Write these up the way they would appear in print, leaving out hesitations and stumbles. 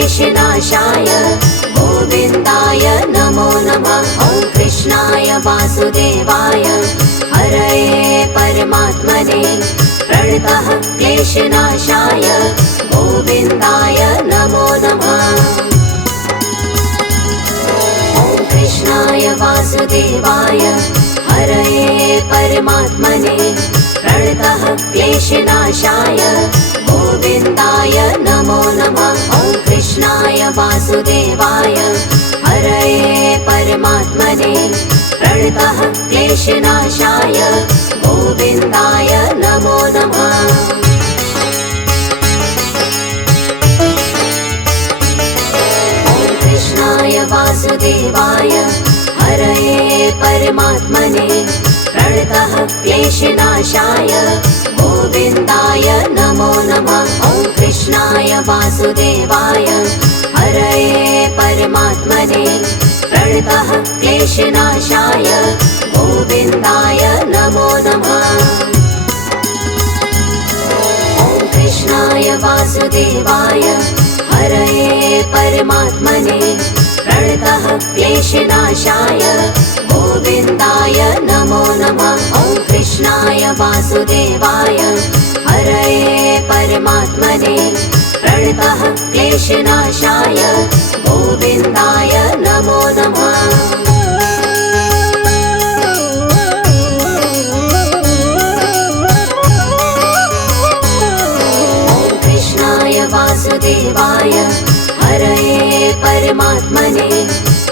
क्लेशनाशाय गोविन्दाय नमो नमः। ॐ कृष्णाय वासुदेवाय हरये परमात्मने प्रणतः क्लेशनाशाय गोविन्दाय नमो नमः। ॐ कृष्णाय वासुदेवाय हरये परमात्मने प्रणतः क्लेशनाशाय गोविन्दाय नमो नमः। ॐ कृष्णाय वासुदेवाय हरये परमात्मने प्रणतः क्लेशनाशाय गोविन्दाय नमो नमः। ॐ कृष्णाय वासुदेवाय हरये परमात्मने प्रणतः क्लेशनाशाय गोविन्दाय नमो नमः। ॐ कृष्णाय वासुदेवाय हरये परमात्मने प्रणतः क्लेशनाशाय गोविन्दाय नमो नमः। ॐ कृष्णाय वासुदेवाय हरये परमात्मने प्रणतः क्लेशनाशाय गोविन्दाय नमो नमः। ॐ कृष्णाय वासुदेवाय हरये परमात्मने प्रणतः क्लेशनाशाय गोविन्दाय नमो नमः। ॐ कृष्णाय वासुदेवाय हरये परमात्मने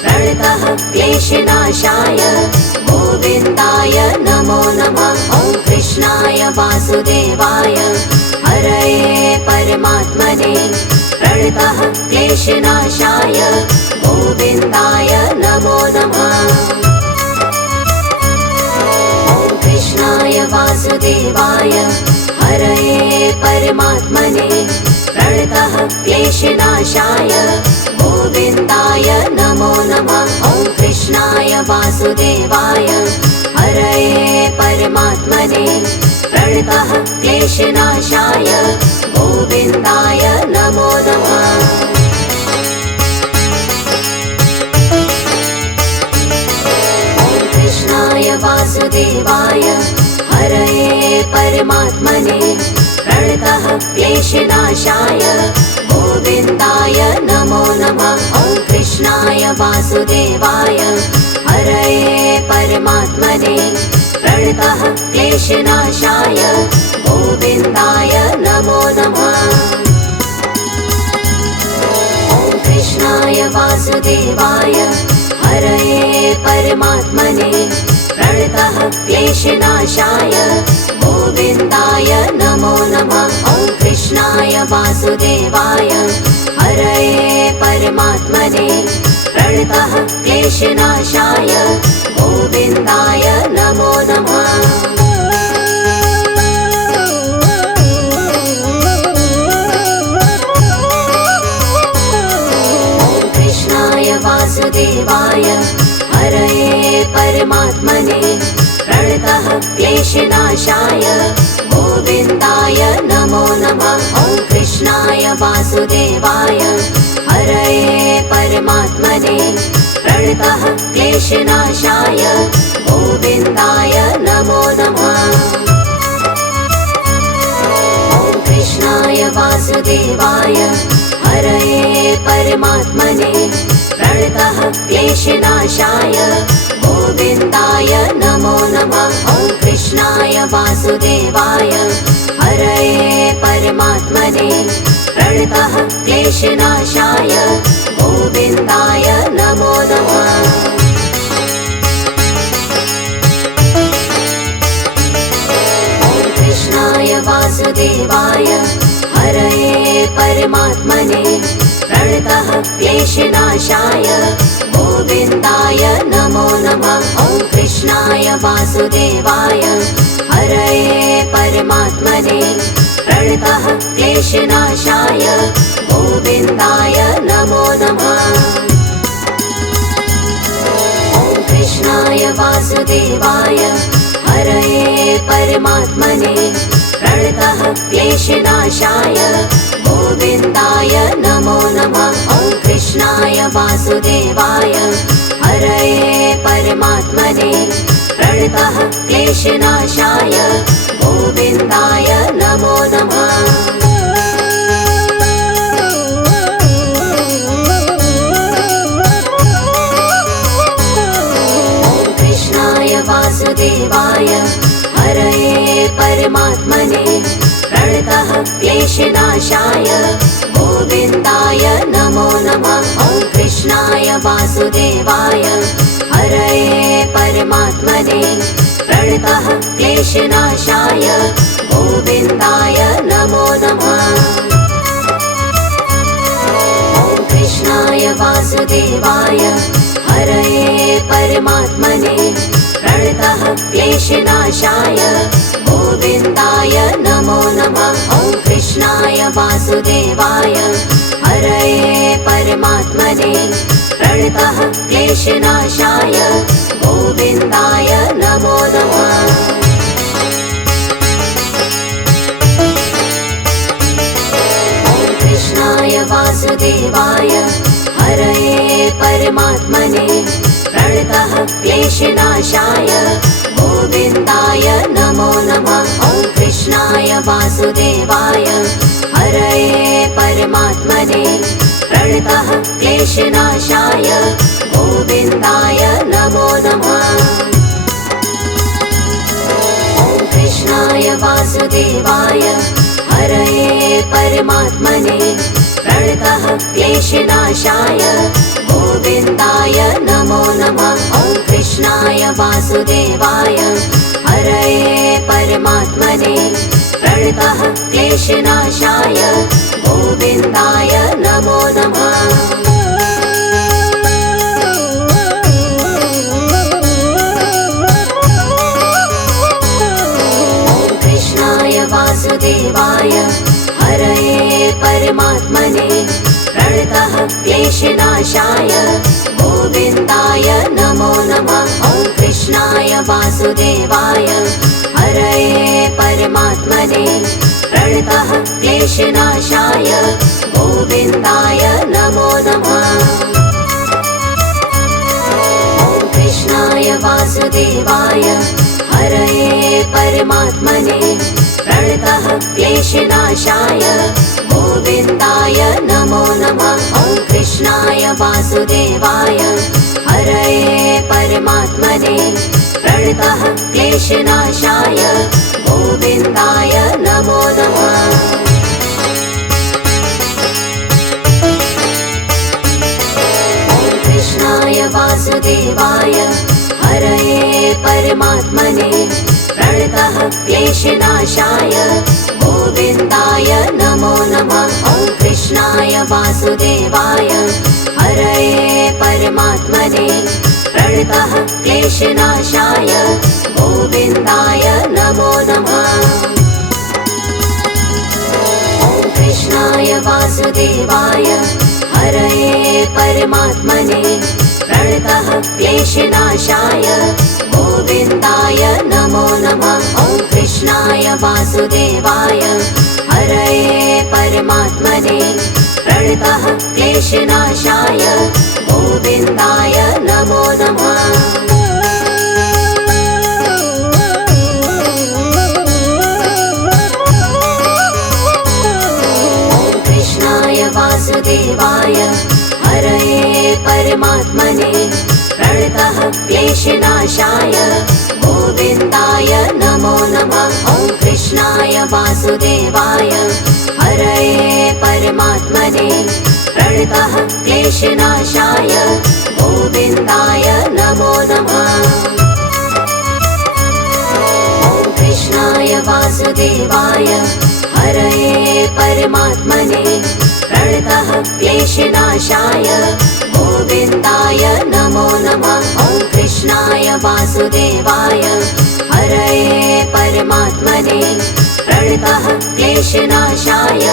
प्रणतः क्लेशनाशाय गोविन्दाय नमो नमः। ॐ कृष्णाय वासुदेवाय हरये परमात्मने प्रणतः क्लेशनाशाय गोविन्दाय नमो नमः। ॐ कृष्णाय वासुदेवाय हरये परमात्मने प्रणतः क्लेशनाशाय गोविन्दाय नमो नमः। ॐ कृष्णाय वासुदेवाय हरये परमात्मने प्रणतः क्लेशनाशाय गोविन्दाय नमो नमः। ॐ कृष्णाय वासुदेवाय हरये परमात्मने प्रणतः क्लेशनाशाय गोविन्दाय नमो नमः। ॐ कृष्णाय वासुदेवाय हरये परमात्मने प्रणतः क्लेशनाशाय गोविन्दाय नमो नमः। ॐ कृष्णाय वासुदेवाय हरये परमात्मने प्रणतः क्लेशनाशाय गोविन्दाय नमो नमः। ॐ कृष्णाय वासुदेवाय हरये परमात्मने प्रणतः क्लेशनाशाय गोविन्दाय नमो नमः। ॐ कृष्णाय वासुदेवाय हरये परमात्मने प्रणतः क्लेशनाशाय गोविन्दाय नमो नमः। ॐ कृष्णाय वासुदेवाय हरये परमात्मने प्रणतः क्लेशनाशाय गोविन्दाय नमो नमः। ॐ कृष्णाय वासुदेवाय हरये परमात्मने प्रणतः क्लेशनाशाय गोविन्दाय नमो नमः। ॐ कृष्णाय वासुदेवाय हरये परमात्मने प्रणतः क्लेशनाशाय गोविन्दाय नमो नमः। ॐ कृष्णाय वासुदेवाय हरये परमात्मने प्रणतः क्लेशनाशाय गोविन्दाय नमो नमः। ॐ कृष्णाय वासुदेवाय हरये परमात्मने प्रणतः क्लेशनाशाय गोविन्दाय नमो नमः। ॐ कृष्णाय वासुदेवाय हरये परमात्मने प्रणतः क्लेशनाशाय गोविन्दाय नमो नमः। वासुदेवाय हरये परमात्मने प्रणतः क्लेशनाशाय गोविन्दाय नमो नमः। वासुदेवाय हरये परमात्मने प्रणतः क्लेशनाशाय गोविन्दाय नमो नमः। ॐ कृष्णाय वासुदेवाय हरये परमात्मने प्रणतः क्लेशनाशाय गोविन्दाय नमो नमः। ॐ कृष्णाय वासुदेवाय हरये परमात्मने प्रणतः क्लेशनाशाय गोविन्दाय नमो नमः। ॐ कृष्णाय वासुदेवाय हरये परमात्मने प्रणतः क्लेशनाशाय गोविन्दाय नमो नमः। ॐ कृष्णाय वासुदेवाय हरये परमात्मने प्रणतः क्लेशनाशाय गोविन्दाय नमो नमः। ॐ कृष्णाय वासुदेवाय हरये परमात्मने प्रणतः क्लेशनाशाय गोविन्दाय नमो नमः। ॐ कृष्णाय वासुदेवाय हरये परमात्मने प्रणतः क्लेशनाशाय गोविन्दाय नमो नमः। ॐ कृष्णाय वासुदेवाय हरये परमात्मने प्रणतः क्लेशनाशाय गोविन्दाय नमो नमः। ॐ कृष्णाय वासुदेवाय हरये परमात्मने प्रणतः क्लेशनाशाय गोविन्दाय नमो नमः। ॐ कृष्णाय वासुदेवाय हरये परमात्मने प्रणतः क्लेशनाशाय गोविन्दाय नमो नमः। ॐ कृष्णाय वासुदेवाय हरये परमात्मने प्रणतः क्लेशनाशाय गोविन्दाय नमो नमः। ॐ कृष्णाय वासुदेवाय हरये परमात्मने प्रणतः क्लेशनाशाय गोविन्दाय नमो नमः। ॐ कृष्णाय वासुदेवाय हरये परमात्मने प्रणतः क्लेशनाशाय गोविन्दाय नमो नमः। ॐ कृष्णाय वासुदेवाय हरये परमात्मने प्रणतः क्लेशनाशाय गोविन्दाय नमो नमः। ॐ कृष्णाय वासुदेवाय हरये परमात्मने प्रणतः क्लेशनाशाय गोविन्दाय नमो नमः। ॐ कृष्णाय वासुदेवाय हरये परमात्मने प्रणतः क्लेशनाशाय गोविन्दाय नमो नमः। ॐ कृष्णाय वासुदेवाय हरये परमात्मने प्रणतः क्लेशनाशाय गोविन्दाय नमो नमः। ॐ कृष्णाय वासुदेवाय हरये परमात्मने प्रणतः क्लेशनाशाय गोविन्दाय नमो नमः। ॐ कृष्णाय वासुदेवाय हरये परमात्मने प्रणतः क्लेशनाशाय गोविन्दाय नमो नमः। ॐ कृष्णाय वासुदेवाय हरये परमात्मने प्रणतः क्लेशनाशाय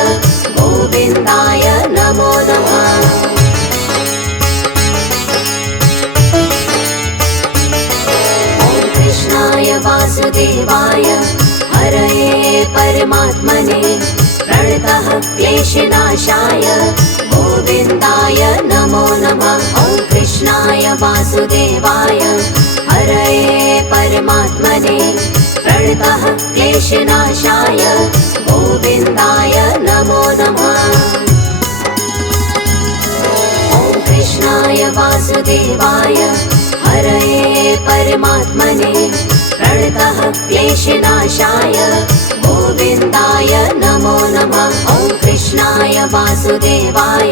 गोविन्दाय नमो नमः। ॐ कृष्णाय वासुदेवाय हरये परमात्मने प्रणतः क्लेशनाशाय गोविन्दाय नमो नमः। ॐ वासुदेवाय हरये परमात्मने प्रणतः क्लेशनाशाय गोविन्दाय नमो नमः। ॐ कृष्णाय वासुदेवाय हरये परमात्मने प्रणतः क्लेशनाशाय गोविन्दाय नमो नमः। ॐ कृष्णाय वासुदेवाय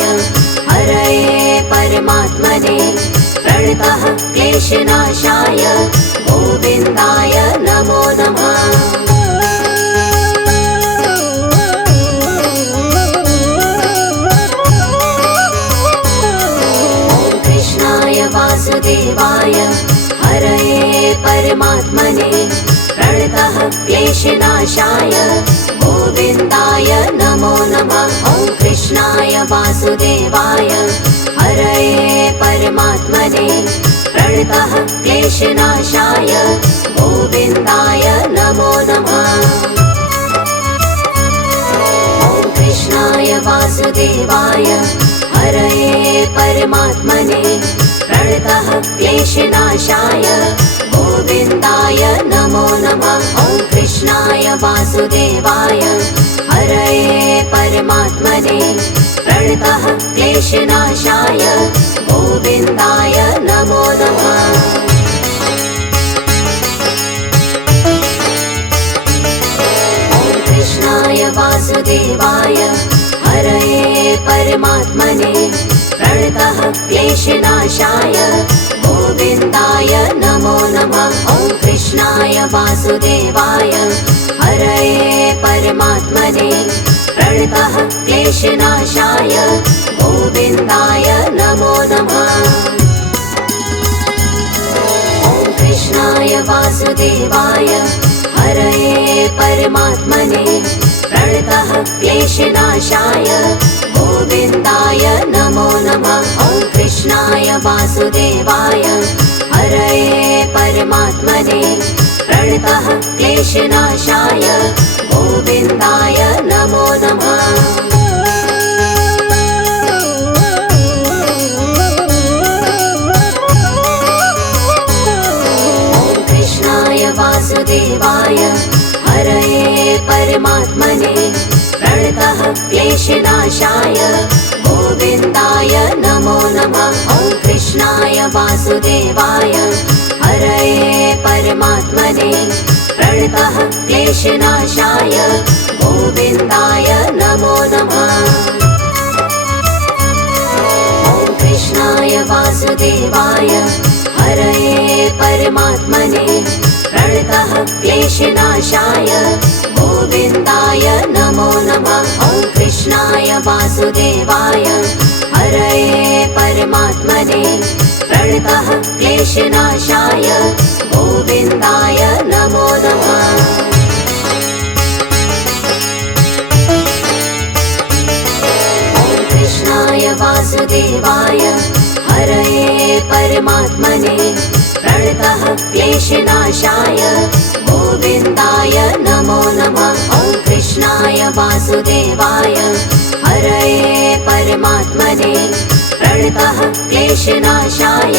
हरये परमात्मने प्रणतः क्लेशनाशाय गोविन्दाय नमो नमः। ॐ कृष्णाय वासुदेवाय हरये परमात्मने प्रणतः क्लेशनाशाय गोविन्दाय नमो नमः। ॐ कृष्णाय वासुदेवाय हरये परमात्मने प्रणतः क्लेशनाशाय गोविन्दाय नमो नमः। ॐ कृष्णाय वासुदेवाय हरये परमात्मने प्रणतः क्लेशनाशाय गोविन्दाय नमो नमः। ॐ कृष्णाय वासुदेवाय हरये परमात्मने प्रणतः क्लेशनाशाय गोविन्दाय नमो नमः। ॐ कृष्णाय वासुदेवाय हरये परमात्मने प्रणतः क्लेशनाशाय गोविन्दाय नमो नमः। ॐ कृष्णाय वासुदेवाय हरये परमात्मने प्रणतः क्लेशनाशाय गोविन्दाय नमो नमः। ॐ कृष्णाय वासुदेवाय हरये परमात्मने प्रणतः क्लेशनाशाय गोविन्दाय नमो नमः। ॐ कृष्णाय वासुदेवाय हरये परमात्मने प्रणतः क्लेशनाशाय गोविन्दाय नमो नमः। ॐ कृष्णाय वासुदेवाय हरये परमात्मने प्रणतः क्लेशनाशाय गोविन्दाय नमो नमः। ॐ कृष्णाय वासुदेवाय हरये परमात्मने प्रणतः क्लेशनाशाय गोविन्दाय नमो नमः। ॐ कृष्णाय वासुदेवाय हरये परमात्मने प्रणतः क्लेशनाशाय गोविन्दाय नमो नमः। ॐ कृष्णाय वासुदेवाय हरये परमात्मने प्रणतः क्लेशनाशाय गोविन्दाय नमो नमः। ॐ कृष्णाय वासुदेवाय हरये परमात्मने प्रणतः क्लेशनाशाय गोविन्दाय नमो नमः। ॐ कृष्णाय वासुदेवाय हरये परमात्मने प्रणतः क्लेशनाशाय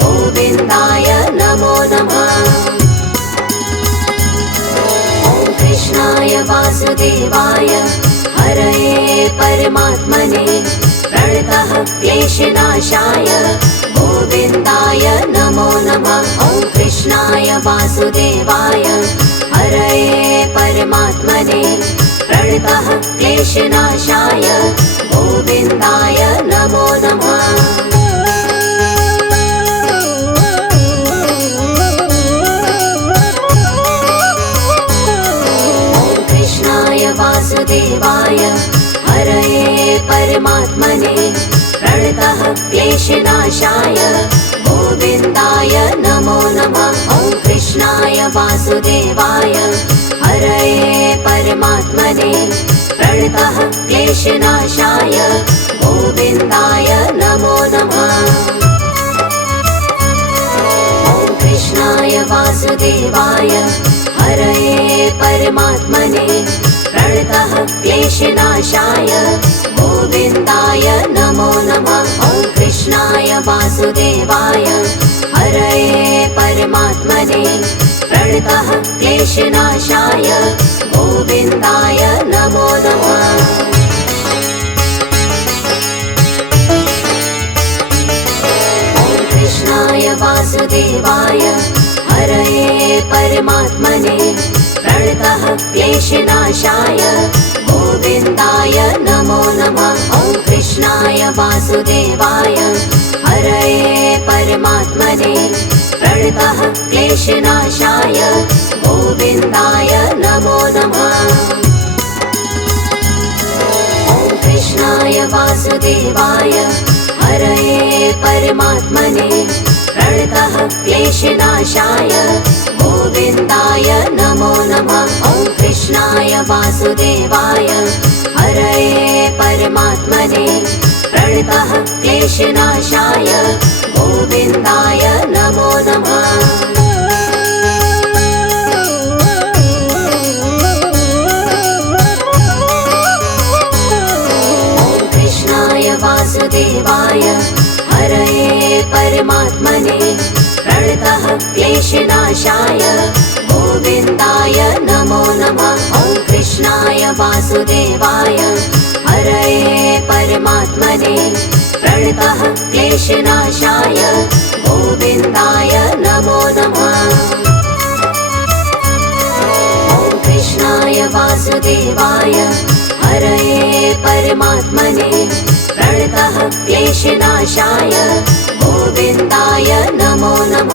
गोविन्दाय नमो नमः। ॐ कृष्णाय वासुदेवाय हरये परमात्मने प्रणतः क्लेशनाशाय गोविन्दाय नमो नमः। ॐ कृष्णाय वासुदेवाय हरये परमात्मने प्रणतः क्लेशनाशाय गोविन्दाय नमो नमः। ॐ कृष्णाय वासुदेवाय हरये परमात्मने प्रणतः क्लेशनाशाय गोविन्दाय नमो नमः। ॐ कृष्णाय वासुदेवाय हरये परमात्मने प्रणतः क्लेशनाशाय गोविन्दाय नमो नमः। ॐ कृष्णाय वासुदेवाय हरये परमात्मने प्रणतः क्लेशनाशाय गोविन्दाय नमो नमः। ॐ कृष्णाय वासुदेवाय वासुदेवाय हरये परमात्मने प्रणतः क्लेशनाशाय गोविन्दाय नमो नमः। ॐ कृष्णाय वासुदेवाय हरये परमात्मने प्रणतः क्लेशनाशाय गोविन्दाय नमो नमः। ॐ कृष्णाय वासुदेवाय हरये परमात्मने प्रणतः क्लेशनाशाय गोविन्दाय नमो नमः। ॐ कृष्णाय वासुदेवाय हरये परमात्मने प्रणतः क्लेशनाशाय गोविन्दाय नमो नमः। ॐ कृष्णाय वासुदेवाय हरये परमात्मने प्रणतः क्लेशनाशाय गोविन्दाय नमो नमः। ॐ कृष्णाय वासुदेवाय हरये परमात्मने प्रणतः क्लेशनाशाय गोविन्दाय नमो नमः। ॐ कृष्णाय वासुदेवाय हरये परमात्मने प्रणतः क्लेशनाशाय गोविन्दाय नमो नमः। ॐ कृष्णाय वासुदेवाय हरये परमात्मने प्रणतः क्लेशनाशाय